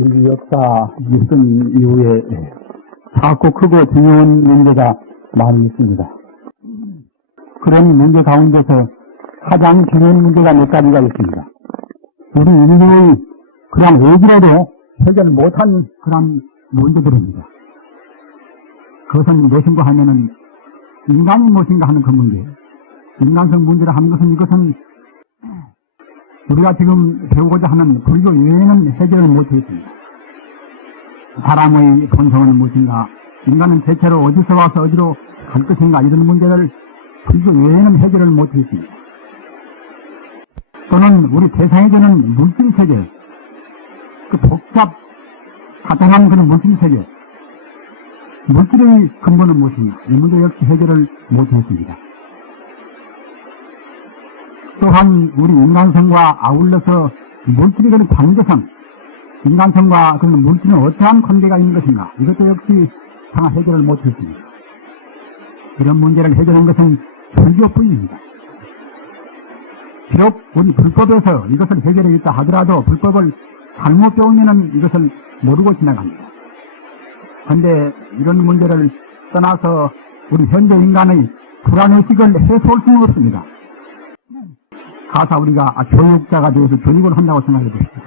인류 역사 있은 이후에 작고 크고 중요한 문제가 많이 있습니다. 그런 문제 가운데서 가장 중요한 문제가 몇 가지가 있습니다. 우리 인류의 그냥 얘기라도 해결 못한 그런 문제들입니다. 그것은 무엇인가 하면은 인간이 무엇인가 하는 그 문제. 인간성 문제라 하는 것은 이것은 우리가 지금 배우고자 하는 불교 외에는 해결을 못했습니다. 사람의 본성은 무엇인가, 인간은 대체로 어디서 와서 어디로 갈 것인가, 이런 문제를 불교 외에는 해결을 못했습니다. 또는 우리 대상이 되는 물질세계, 그 복잡 다양한 그런 물질세계, 물질의 근본은 무엇이냐, 이 문제 역시 해결을 못했습니다. 또한 우리 인간성과 아울러서 물질의 그런 관계성, 인간성과 그런 물질은 어떠한 관계가 있는 것인가, 이것도 역시 상하 해결을 못했습니다. 이런 문제를 해결한 것은 불교뿐입니다. 비록 우리 불법에서 이것을 해결하겠다 하더라도 불법을 잘못 배우면 이것을 모르고 지나갑니다. 그런데 이런 문제를 떠나서 우리 현대 인간의 불안의식을 해소할 수는 없습니다. 가사 우리가 교육자가 되어서 교육을 한다고 생각해 봅시다.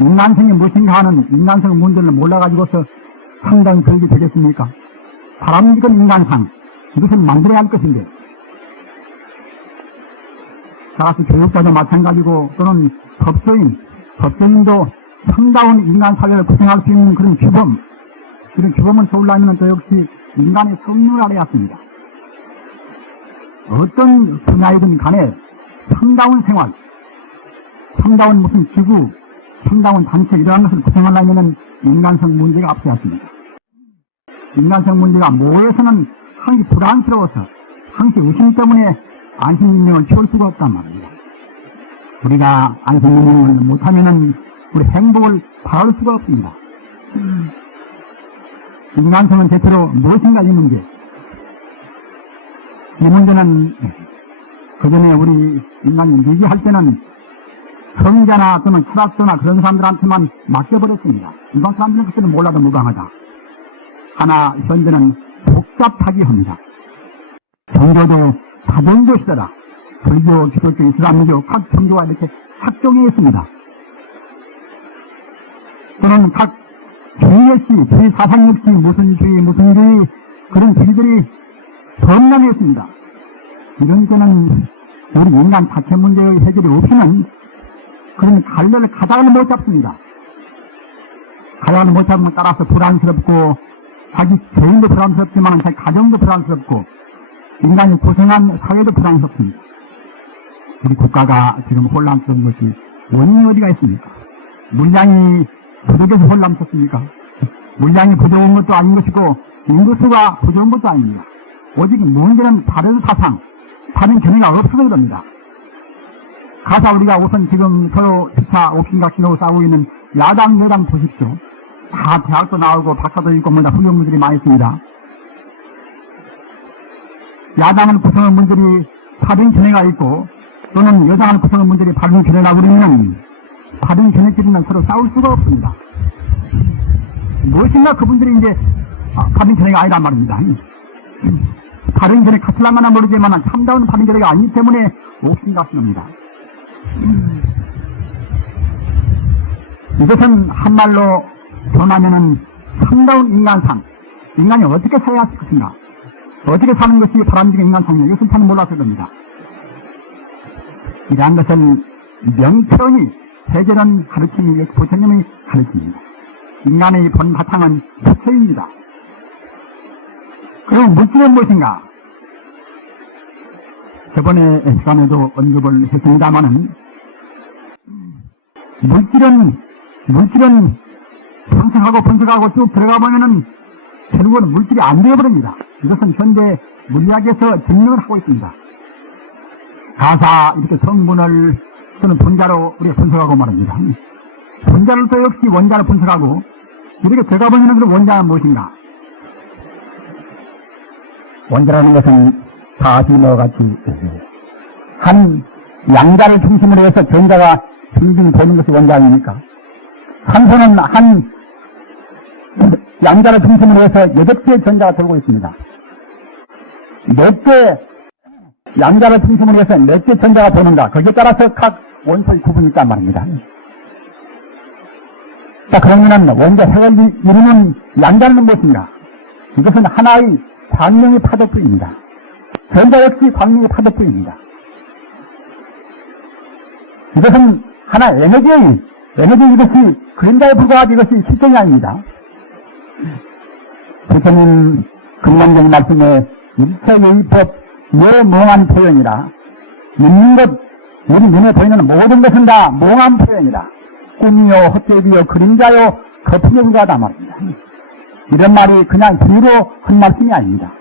인간성이 무엇인가 하는 인간성 문제를 몰라가지고서 상당히 교육이 되겠습니까? 바람직한 인간상, 이것을 만들어야 할 것인데, 따라서 교육자도 마찬가지고 또는 법조인도 상다운 인간 사회를 구성할 수 있는 그런 규범, 이런 규범을 세우려면 또 역시 인간의 성능을 알아야 합니다. 어떤 분야이든 간에 상다운 생활, 상다운 무슨 기구, 상다운 단체 이러한 것을 구성하려면 인간성 문제가 앞서야 합니다. 인간성 문제가 모여서는 항시 불안스러워서 항시 의심 때문에 안심인명을 키울 수가 없단 말입니다. 우리가 안심인명을 못하면은 우리 행복을 바랄 수가 없습니다. 인간성은 대체로 무엇인가 이 문제. 이 문제는 그전에 우리 인간이 얘기할 때는 성자나 또는 철학자나 그런 사람들한테만 맡겨버렸습니다. 일반 사람들은 그때는 몰라도 무방하다. 하나 현재는 복잡하게 합니다. 종교도 다종교 시대다. 불교, 기독교, 이슬람교 각 종교가 이렇게 착종해 있습니다. 또는 각 주의 역시, 주의 사상 역시 무슨 주의 그런 주의들이 범람해 있습니다. 이런 때는 우리 인간 자체 문제의 해결이 없이는 그런 갈래를 가닥을 못 잡습니다. 가닥을 못 잡으면 따라서 불안스럽고 자기 개인도 불안스럽지만 자기 가정도 불안스럽고 인간이 고생한 사회도 불안스럽습니다. 우리 국가가 지금 혼란스러운 것이 원인이 어디가 있습니까? 물량이 부족해서 혼란스럽습니까? 물량이 부족한 것도 아닌 것이고 인구수가 부족한 것도 아닙니다. 오직 문제는 다른 사상, 다른 견해가 없어서 그럽니다. 가사 우리가 우선 지금 서로 기차 옥신각신하고 싸우고 있는 야당, 여당 보십시오. 다 대학도 나오고 박사도 있고 뭐다 훌륭한 많이 있습니다. 야당은 구성한 문제들이 다른 견해가 있고 또는 여당은 구성한 문제들이 다른 견해가 그러면 다른 견해끼리는 서로 싸울 수가 없습니다. 무엇인가 그분들이 이제 다른 견해가 아니란 말입니다. 다른 견해 같을랑하나 모르지만 참다운 다른 견해가 아니기 때문에 옥신각신합니다. 이것은 한말로 전하면은 상다운 인간상, 인간이 어떻게 살아야 할 것인가, 어떻게 사는 것이 바람직한 인간상이냐, 이것은 잘 몰라서 그럽니다. 이러한 것은 명철이 해결한 가르침이 부처님의 가르침입니다. 인간의 본 바탕은 부처입니다. 그럼 물질은 무엇인가? 저번에 시간에도 언급을 했습니다마는 물질은 상상하고 분석하고 쭉 들어가 보면은 결국은 물질이 안 되어버립니다. 이것은 현재 물리학에서 증명을 하고 있습니다. 가사 이렇게 성분을 또는 분자로 우리가 분석하고 말합니다. 분자를 또 역시 원자로 분석하고 이렇게 들어가 보면은 그럼 원자는 무엇인가? 원자라는 것은 다시와 같이 한 양자를 중심으로 해서 전자가 빙빙 도는 것이 원자 아닙니까? 산소는 한 양자를 중심으로 해서 8개의 전자가 돌고 있습니다. 4개 양자를 중심으로 해서 4개 전자가 도는가, 거기에 따라서 각 원소의 구분이 있단 말입니다. 자, 그러면은 원자 핵을 이루는 양자는 무엇인가? 이것은 하나의 광명의 파도뿐입니다. 전자 역시 광명의 파도뿐입니다. 이것은 하나의 에너지 이것이 그림자에 불과하지 이것이 실정이 아닙니다. 부처님 금강경 말씀에 일체의법 묘몽한 표현이라, 있는 것, 우리 눈에 보이는 모든 것은 다 몽한 표현이라, 꿈이요 헛개비요 그림자요 거품에 불과하다 말입니다. 이런 말이 그냥 비로 한 말씀이 아닙니다.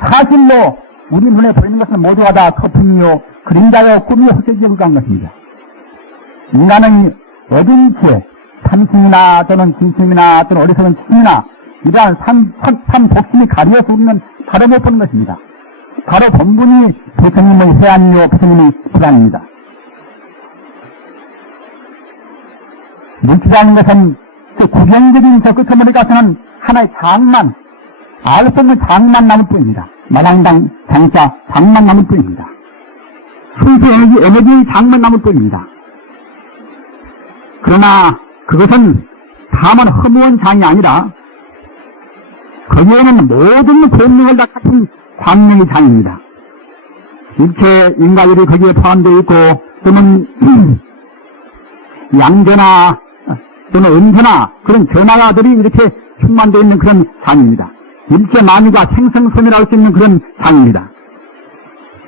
사실로 우리 눈에 보이는 것은 모두가 다 거품이요 그림자요 꿈이요 헛개비요 불과한 것입니다. 인간은 어딘지 참심이나 또는 진심이나 또는 어리석은 치심이나 이러한 독심이 가려서 우리는 바로 못 보는 것입니다. 바로 본분이 부처님의 해안이요 부처님의 불안입니다. 물질이라는 것은 그 구경적인 저 끝머리 가서는 하나의 장만, 알 수 없는 장만 남을 뿐입니다. 마당당 장자 장만 남을 뿐입니다. 순수 에너지의 장만 남을 뿐입니다. 그러나 그것은 다만 허무한 장이 아니라 거기에는 모든 본능을 다 갖춘 광명의 장입니다. 일체 인과들이 거기에 포함되어 있고 또는 양전화 또는 음전화 그런 전화들이 이렇게 충만되어 있는 그런 장입니다. 일체 만유가 생성소멸할 수 있는 그런 장입니다.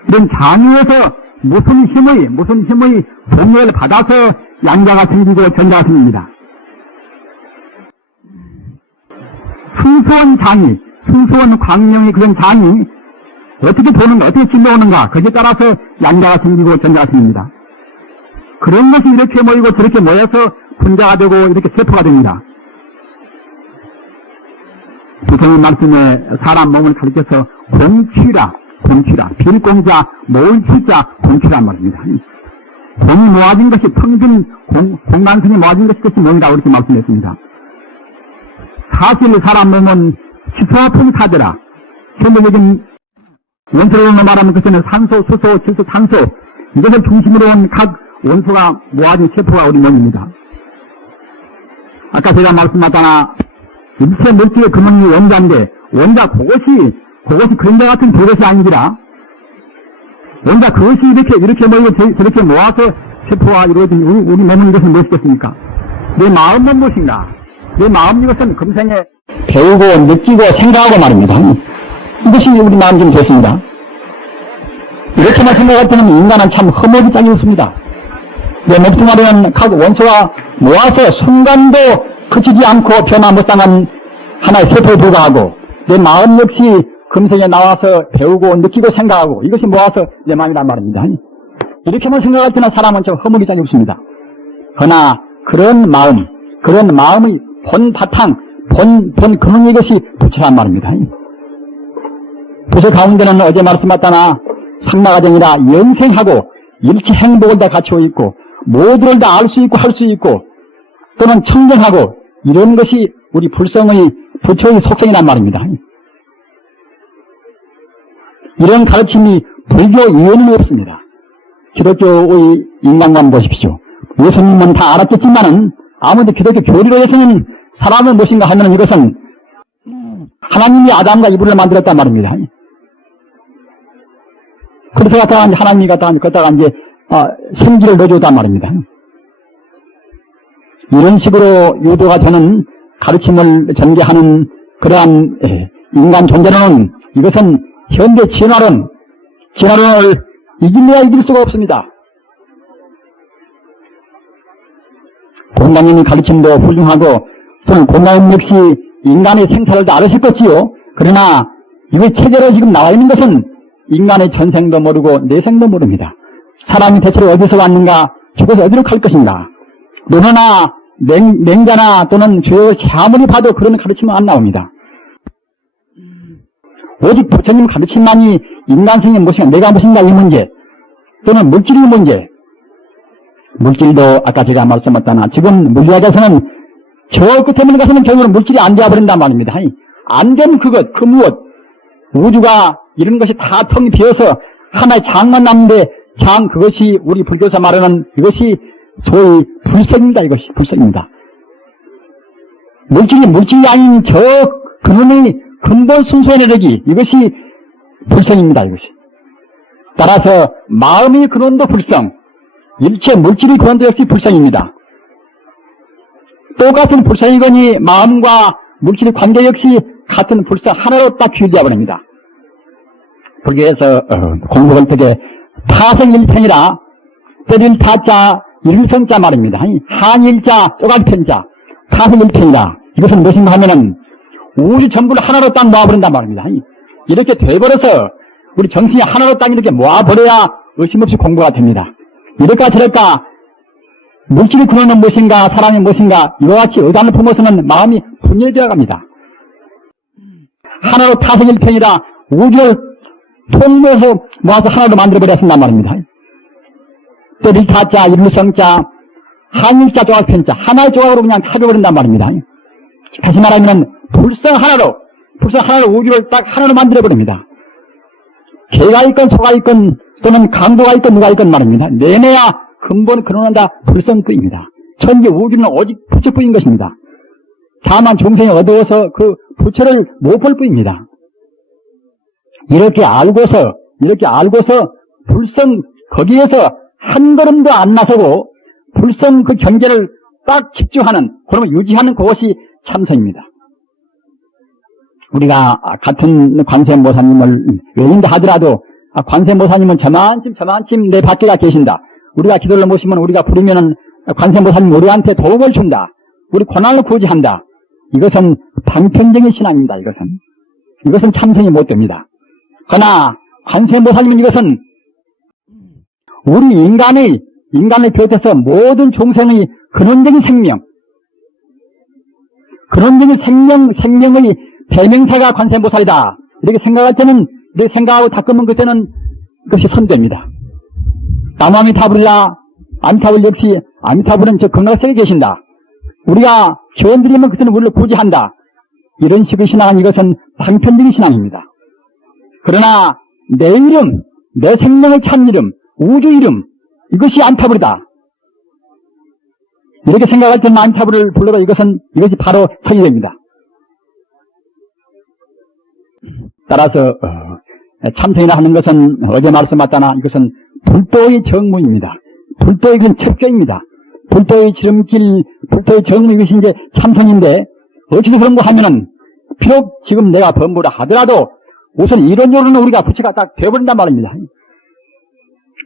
이런 장유에서 무슨 힘의 동력을 받아서 양자가 생기고 전자가 생깁니다. 순수한 광명의 그런 장이 어떻게 도는가, 어떻게 진동하는가, 거기에 따라서 양자가 생기고 전자가 생깁니다. 그런 것이 이렇게 모이고 저렇게 모여서 분자가 되고 이렇게 세포가 됩니다. 부처님 말씀에 사람 몸을 가리켜서 공취라, 빌공자, 모을취자, 공취란 말입니다. 공이 모아진 것이 평균 공간선이 모아진 것이 몸이라고 이렇게 말씀했습니다. 사실 사람 몸은 시소아폰 사대라. 현대적인 원소로 말하면 그것은 산소, 수소, 질소, 산소 이것을 중심으로 온 각 원소가 모아진 세포가 우리 몸입니다. 아까 제가 말씀하잖아 일체 물질의 근원이 원자인데 원자 그것이 그림자 같은 그것이 아니라 원자 그것이 이렇게 모이고 저렇게 모아서 세포가 이루어진 우리 몸은 이것은 무엇이겠습니까? 내 마음은 무엇인가? 내 마음 이것은 금생에 배우고 느끼고 생각하고 말입니다. 이것이 우리 마음 좀 됐습니다. 이렇게만 생각할 때는 인간은 참 허무하게 짝이 없습니다. 내 몸뚱아리는 각 원소가 모아서 순간도 그치지 않고 변화 못 당한 하나의 세포에 불과하고 내 마음 역시 금생에 나와서 배우고 느끼고 생각하고 이것이 모아서 내 마음이란 말입니다. 이렇게만 생각할 때는 사람은 참 허무하게 짝이 없습니다. 그러나 그런 마음의 본 바탕, 본 근원 이것이 부처란 말입니다. 부처 가운데는 어제 말씀하셨다나 상마가정이라 영생하고 일체 행복을 다 갖추어 있고 모두를 다 알 수 있고 할 수 있고 또는 청정하고 이런 것이 우리 불성의 부처의 속성이란 말입니다. 이런 가르침이 불교 이해는 없습니다. 기독교의 인간관 보십시오. 예수님은 다 알았겠지만은 아무도 기독교 교리로 해서는 사람은 무엇인가 하면 이것은 하나님이 아담과 이브를 만들었단 말입니다. 그래서 하나님이 갖다가 이제 생기를 넣어줬단 말입니다. 이런 식으로 유도가 되는 가르침을 전개하는 그러한 인간 존재는 이것은 현대 진화론을 이길래야 이길 수가 없습니다. 공자님의 가르침도 훌륭하고 또는 공자님 역시 인간의 생사를 다 알으셨겠지요. 그러나 이거 체제로 지금 나와 있는 것은 인간의 전생도 모르고 내생도 모릅니다. 사람이 대체로 어디서 왔는가, 죽어서 어디로 갈 것인가. 논어나 맹자나 또는 죄를 아무리 봐도 그런 가르침은 안 나옵니다. 오직 부처님 가르침만이 인간성이 무엇인가, 내가 무엇인가 이 문제, 또는 물질의 문제. 물질도 아까 제가 말씀했잖아. 지금 물리학에서는 저 끝에 있는 것은 결국은 물질이 안 되어버린단 말입니다. 안 된 그것, 그 무엇, 우주가 이런 것이 다 텅 비어서 하나의 장만 남는데 장, 그것이 우리 불교에서 말하는 이것이 소위 불생입니다. 이것이 불생입니다. 물질이 아닌 저 근원의 근본 순수의 내력이 이것이 불생입니다. 이것이. 따라서 마음의 근원도 불생, 일체 물질의 근원도 역시 불생입니다. 똑같은 불생이거니 마음과 물질의 관계 역시 같은 불생 하나로 딱 규되어 버립니다. 불교에서 공부할 때 타성일편이라 때릴 타자 일성자 말입니다. 한일자 쪼갈편자 타성일편이라 이것은 무엇인가 하면은 우주 전부를 하나로 딱 모아버린단 말입니다. 이렇게 돼버려서 우리 정신이 하나로 딱 이렇게 모아버려야 의심 없이 공부가 됩니다. 이럴까 저럴까 물질의 근원은 무엇인가 사람이 무엇인가 이와 같이 의단을 품어서는 마음이 분열되어 갑니다. 하나로 타성일편이라 우주를 통로에서 모아서 하나로 만들어버렸단 말입니다. 때릴 타자 일성자 한일자 조각편자 하나의 조각으로 그냥 타벼버린단 말입니다. 다시 말하면 불성 하나로 우주를 딱 하나로 만들어버립니다. 개가 있건 소가 있건 또는 강도가 있건 누가 있건 말입니다. 내내야 근본 근원은 다 불성뿐입니다. 천지 우주는 오직 부처뿐인 것입니다. 다만 중생이 어두워서 그 부처를 못 볼 뿐입니다. 이렇게 알고서 불성 거기에서 한 걸음도 안 나서고 불성 그 경계를 딱 집중하는 그러면 유지하는 그것이 참선입니다. 우리가 같은 관세음보살님을 외인다 하더라도 관세음보살님은 저만큼 내 밖에가 계신다. 우리가 기도를 모시면 우리가 부르면은 관세음보살님 우리한테 도움을 준다. 우리 고난을 구제한다. 이것은 방편적인 신앙입니다. 이것은 참선이 못 됩니다. 그러나 관세음보살님은 이것은 우리 인간을 비롯해서 모든 종생의 근원적인 생명의 대명사가 관세음보살이다. 이렇게 생각할 때는 이렇게 생각하고 닦으면 그때는 그것이 선됩니다. 나무아미타불이라 아미타불 역시 아미타불은 저 극락세계에 계신다. 우리가 지원드리면 그때는 우리를 구제한다. 이런 식의 신앙은 이것은 방편적인 신앙입니다. 그러나 내 이름, 내 생명의 참 이름, 우주 이름 이것이 안타불이다. 이렇게 생각할 때는 안타불을 불러도 이것이 바로 선이 됩니다. 따라서 참선이라 하는 것은 어제 말씀하셨다나 이것은 불도의 정무입니다. 불도의 그런 첩조입니다. 불도의 지름길, 불도의 정무 이것이 이제 참선인데 어찌서 그런 거 하면은 비록 지금 내가 범부라 하더라도 우선 이론적으로는 우리가 부처가 딱 되어버린단 말입니다.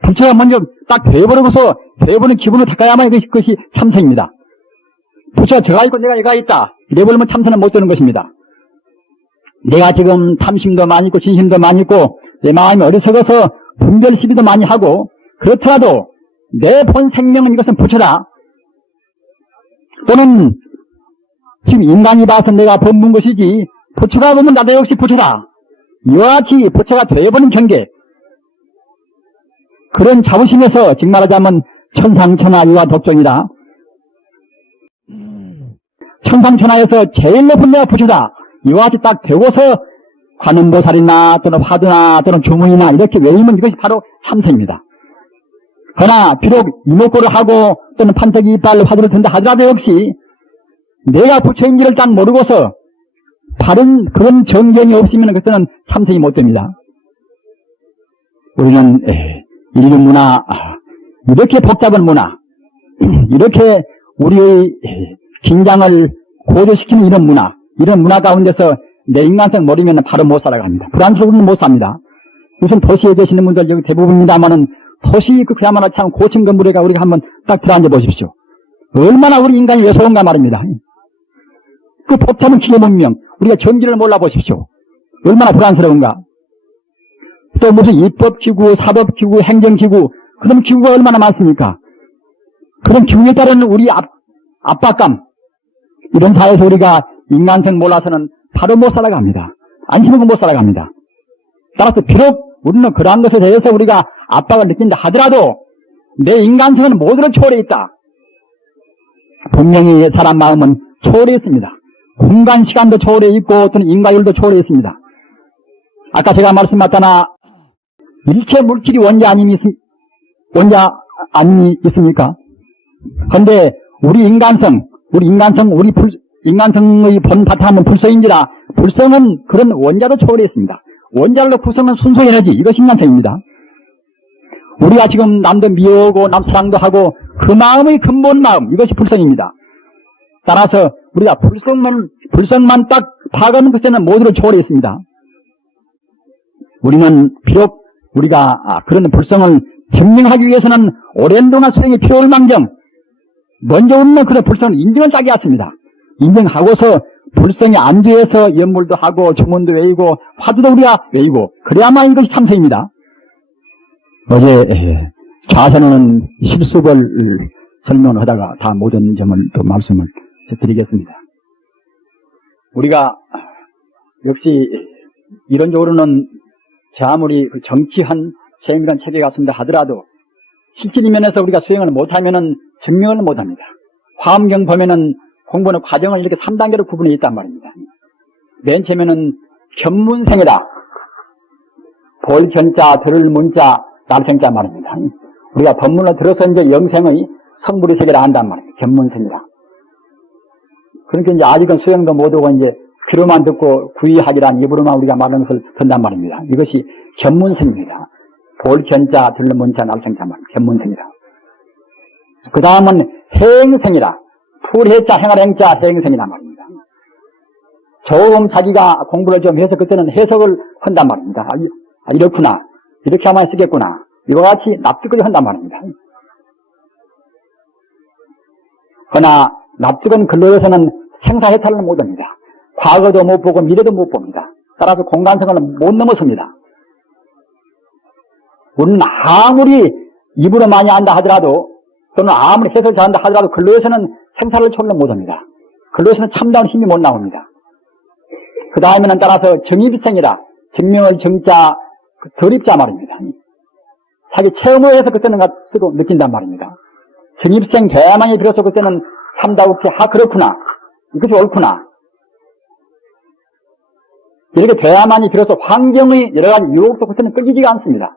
부처가 먼저 딱 되어버리고서 되어버리는 기분을 닦아야만 그것이 참선입니다. 부처가 저가 있고 내가 얘가 있다. 이래버리면 참선은 못 되는 것입니다. 내가 지금 탐심도 많이 있고 진심도 많이 있고 내 마음이 어리석어서 분별 시비도 많이 하고 그렇더라도 내 본 생명은 이것은 부처다. 또는 지금 인간이 봐서 내가 범문 것이지 부처가 보면 나도 역시 부처다. 이와 같이 부처가 되어버린 경계 그런 자부심에서 즉 말하자면 천상천하유와 독종이다. 천상천하에서 제일 높은 내가 부처다. 이와 같이 딱 되고서 관음보살이나 또는 화두나 또는 주문이나 이렇게 외우면 이것이 바로 참선입니다. 그러나 비록 이목구를 하고 또는 판때기 이빨 화두를 든다 하더라도 역시 내가 부처인지를 딱 모르고서 바른 그런 정견이 없으면 그때는 참선이 못 됩니다. 우리는 인류 문화, 이렇게 복잡한 문화, 이렇게 우리의 긴장을 고조시키는 이런 문화 가운데서 내 인간성 모르면 바로 못 살아갑니다. 불안스러우면 못 삽니다. 우선 도시에 계시는 분들 여기 대부분입니다만은 도시 그야말로 참 고층 건물에가 우리가 한번 딱 들어앉아 보십시오. 얼마나 우리 인간이 외로운가 말입니다. 그 복잡한 기계문명, 우리가 전기를 몰라보십시오. 얼마나 불안스러운가. 또 무슨 입법기구, 사법기구, 행정기구, 그런 기구가 얼마나 많습니까? 그런 기구에 따른 우리 압박감, 이런 사회에서 우리가 인간성 몰라서는 바로 못 살아갑니다. 안심하고 못 살아갑니다. 따라서 비록 우리는 그러한 것에 대해서 우리가 압박을 느낀다 하더라도 내 인간성은 모두를 초월해 있다. 분명히 사람 마음은 초월했습니다. 공간 시간도 초월해 있고 또는 인과율도 초월했습니다. 아까 제가 말씀하셨잖아. 일체 물질이 원자 아님이 있습니까? 그런데 우리 인간성의 본 바탕은 불성인지라 불성은 그런 원자도 초월했습니다. 원자로 구성은 순수 에너지, 이것이 인간성입니다. 우리가 지금 남도 미워하고 남 사랑도 하고 그 마음의 근본 마음, 이것이 불성입니다. 따라서 우리가 불성만 딱 파악하는 것에는 모두를 초월했습니다. 우리는 비록 우리가 그런 불성을 증명하기 위해서는 오랜 동안 수행이 필요할 망정 먼저 없는 그런 불성을 인정을 짜게 했습니다. 인정하고서 불성에 안주해서 연물도 하고 주문도 외우고 화두도 우리가 외우고 그래야만 이것이 참선입니다. 어제 좌선은 실습을 설명을 하다가 다 모든 점을 또 말씀을 드리겠습니다. 우리가 역시 이론적으로는 제 아무리 정치한 세밀한 체계가 있습니다 하더라도 실질 면에서 우리가 수행을 못하면은 증명을 못합니다. 화엄경 보면은 공부는 과정을 이렇게 3단계로 구분해 있단 말입니다. 맨 처음에는 견문생이다. 볼견자, 들을 문자, 날생자 말입니다. 우리가 법문을 들어서 이제 영생의 성불의 세계를 안단 말입니다. 견문생이다. 그러니까 이제 아직은 수행도 못하고 이제 귀로만 듣고 구의하기란 입으로만 우리가 말하는 것을 듣는단 말입니다. 이것이 견문생입니다. 볼견자, 들을 문자, 날생자 말입니다. 견문생이다. 그 다음은 해행생이라. 풀해자, 행할행자, 해행생이란 말입니다. 조금 자기가 공부를 좀 해서 그때는 해석을 한단 말입니다. 이렇구나. 이렇게 하면 쓰겠구나. 이와 같이 납득을 한단 말입니다. 그러나 납득은 근로에서는 생사해탈을 못합니다. 과거도 못 보고 미래도 못 봅니다. 따라서 공간성을 못 넘어섭니다. 우리는 아무리 입으로 많이 한다 하더라도 또는 아무리 해석을 잘한다 하더라도 근로에서는 생사를 초월을 못합니다. 근로에서는 참다운 힘이 못 나옵니다. 그 다음에는 따라서 정입생이라 증명을 정자 덜입자 말입니다. 자기 체험을 해서 그때는 스스로 느낀단 말입니다. 정입생 대야만이 비로소 그때는 참다우치 그렇구나. 이것이 옳구나. 이렇게 돼야만이 비로소 환경의 여러 가지 유혹도 그때는 끊기지가 않습니다.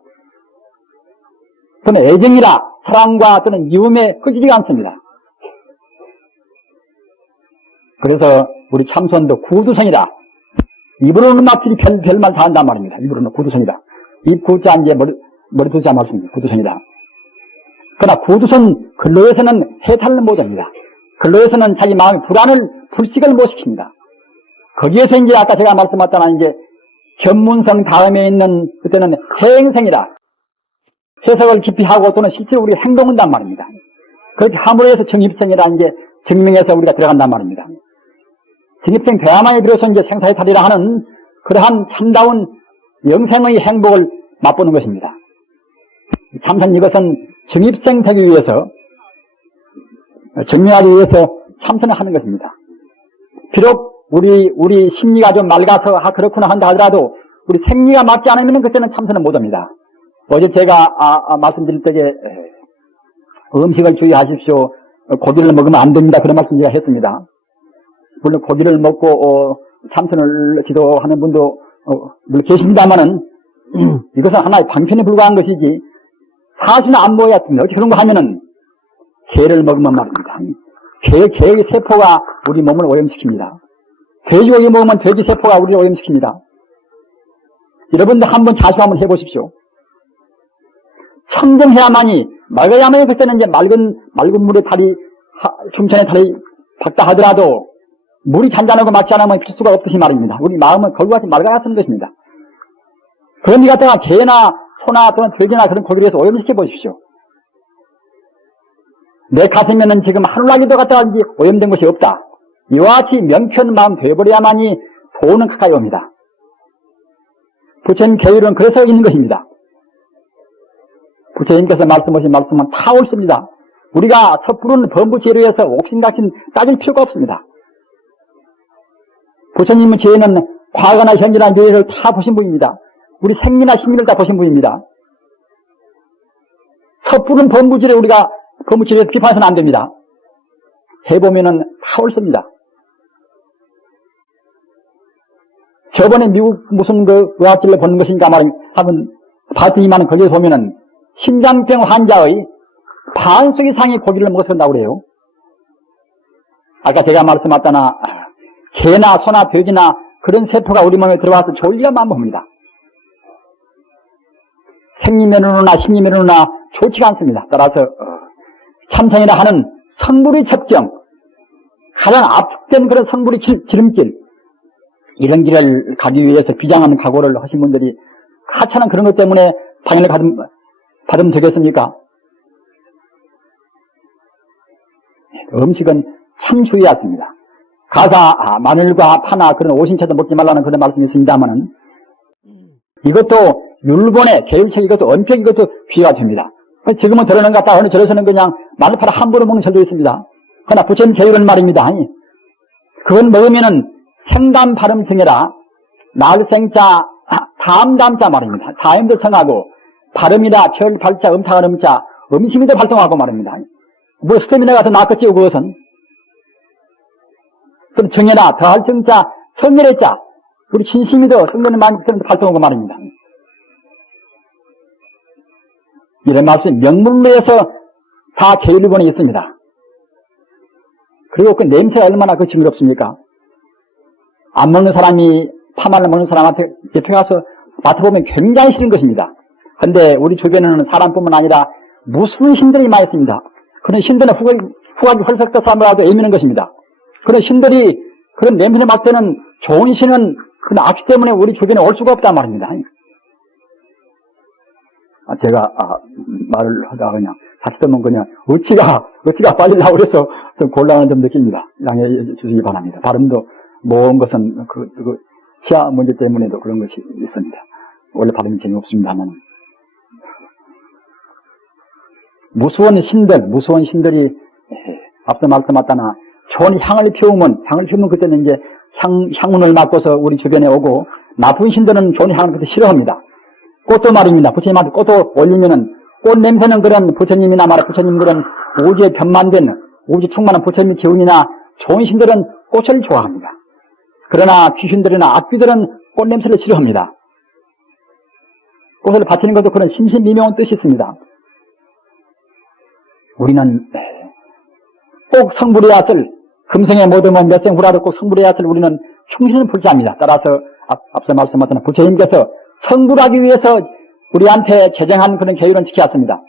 또는 애정이라 사랑과 또는 미움에 끊기지가 않습니다. 그래서 우리 참선도 구두성이다. 입으로는 막필히 별말 다 한단 말입니다. 입으로는 구두성이다. 입 구자 이제 머리 두자 말씀입니다. 구두성이다. 그러나 구두성 근로에서는 해탈을 못합니다. 근로에서는 자기 마음의 불식을 못 시킵니다. 거기에서 이제 아까 제가 말씀하셨잖아 이제 견문성 다음에 있는 그때는 해행성이다. 해석을 깊이 하고 또는 실제로 우리가 행동한단 말입니다. 그렇게 함으로 해서 정입성이라 이제 증명해서 우리가 들어간단 말입니다. 정입생 대야만이 비로소 이제 생사해탈이라 하는 그러한 참다운 영생의 행복을 맛보는 것입니다. 참선 이것은 정입생 되기 위해서 증명하기 위해서 참선을 하는 것입니다. 비록 우리 심리가 좀 맑아서 그렇구나 한다 하더라도 우리 생리가 맞지 않으면 그때는 참선을 못합니다. 어제 제가 말씀드릴 때에 음식을 주의하십시오. 고기를 먹으면 안 됩니다. 그런 말씀 제가 했습니다. 물론 고기를 먹고 참선을 지도하는 분도 물론 계십니다만은 이것은 하나의 방편에 불과한 것이지 사실은 안 먹어야 됩니다. 그런 거 하면은 개를 먹으면 말입니다. 개의 세포가 우리 몸을 오염시킵니다. 돼지고기 먹으면 돼지 세포가 우리를 오염시킵니다. 여러분들 한번 자수 한번 해보십시오. 청정해야만이 맑아야만이 그때는 이제 맑은 물에 달이 춤천에 달이 박다 하더라도 물이 잔잔하고 맞지 않으면 필 수가 없듯이 말입니다. 우리 마음은 걸과 같이 맑아야 쓰는 것입니다. 그런 데 갖다가 개나 소나 또는 돼지나 그런 고기를 해서 오염시켜 보십시오. 내 가슴에는 지금 하늘나기도 갖다가 오염된 것이 없다. 이와 같이 명쾌한 마음 되어버려야만이 도는 가까이 옵니다. 부처님 계율은 그래서 있는 것입니다. 부처님께서 말씀하신 말씀은 다 옳습니다. 우리가 섣부른 범부지혜로해서 옥신각신 따질 필요가 없습니다. 부처님의 지혜는 과거나 현재나 미래를 다 보신 분입니다. 우리 생리나 심리를 다 보신 분입니다. 섣부른 범부지혜를 우리가 범부지혜에서 비판해서는 안 됩니다. 해보면은 다 옳습니다. 저번에 미국 무슨 그 의학길로 보는 것인가 하면 봤더니만 거기에 보면은 심장병 환자의 반석 이상의 고기를 먹어서 그런다고 그래요. 아까 제가 말씀하셨다나 개나 소나 돼지나 그런 세포가 우리 몸에 들어와서 좋을 리가 만봅니다. 생리면으로나 심리면으로나 좋지가 않습니다. 따라서 참선이라 하는 성불의 첩경, 가장 압축된 그런 성불의 지름길, 이런 길을 가기 위해서 비장한 각오를 하신 분들이 하찮은 그런 것 때문에 방해를 받으면 되겠습니까? 음식은 참 주의하십니다. 가사, 마늘과 파나 그런 오신채도 먹지 말라는 그런 말씀이 있습니다만은 이것도 율본의 계율책 이것도 엄격 이것도 귀가 됩니다. 지금은 저러는 것 같다. 어느 저래서는 그냥 마늘파를 함부로 먹는 절도 있습니다. 그러나 부처님 계율은 말입니다. 그건 먹으면은 생담 발음성이라 날생자 담담자 말입니다. 다음도 성하고 발음이라 별 발자 음탕한 음자 음심이도 발동하고 말입니다. 뭐 스태미나 같은 낫겠지요 그것은. 그럼 정해나 더할 정자 성렬의 자 우리 진심이도 성렬의 마음이 발동하고 말입니다. 이런 말씀이 명문로에서 다 계율본에 있습니다. 그리고 그 냄새가 얼마나 그 징그럽습니까? 안 먹는 사람이 파마를 먹는 사람한테 옆에 가서 맡아보면 굉장히 싫은 것입니다. 그런데 우리 주변에는 사람뿐만 아니라 무수한 신들이 많이 있습니다. 그런 신들은 후각이 헐썩 떠서 애미는 것입니다. 그런 신들이 그런 냄새를 맡을 때는 좋은 신은 그 악취 때문에 우리 주변에 올 수가 없단 말입니다. 제가 말을 하다가 그냥 다시 듣는 그냥 어찌가 빨리 나오고 그래서 좀 곤란한 점 느낍니다. 양해해 주시기 바랍니다. 발음도 모은 것은 그 치아 문제 때문에도 그런 것이 있습니다. 원래 발음이 재미없습니다만 무수한 신들이 앞서 말씀하셨다나 좋은 향을 피우면 그때는 이제 향문을 맡고서 우리 주변에 오고 나쁜 신들은 좋은 향을 그때 싫어합니다. 꽃도 말입니다. 부처님한테 꽃도 올리면은 꽃 냄새는 그런 부처님이나 말아 부처님 그런 우주에 변만된 우주 충만한 부처님의 기운이나 좋은 신들은 꽃을 좋아합니다. 그러나 귀신들이나 악귀들은 꽃 냄새를 싫어합니다. 꽃을 바치는 것도 그런 심신미명한 뜻이 있습니다. 우리는 꼭 성불해야 할 금생에 못 오면 몇 생 후라도 꼭 성불해야 할 우리는 충신을 불자합니다. 따라서 앞서 말씀하신 부처님께서 성불하기 위해서 우리한테 제정한 그런 계율은 지켜왔습니다.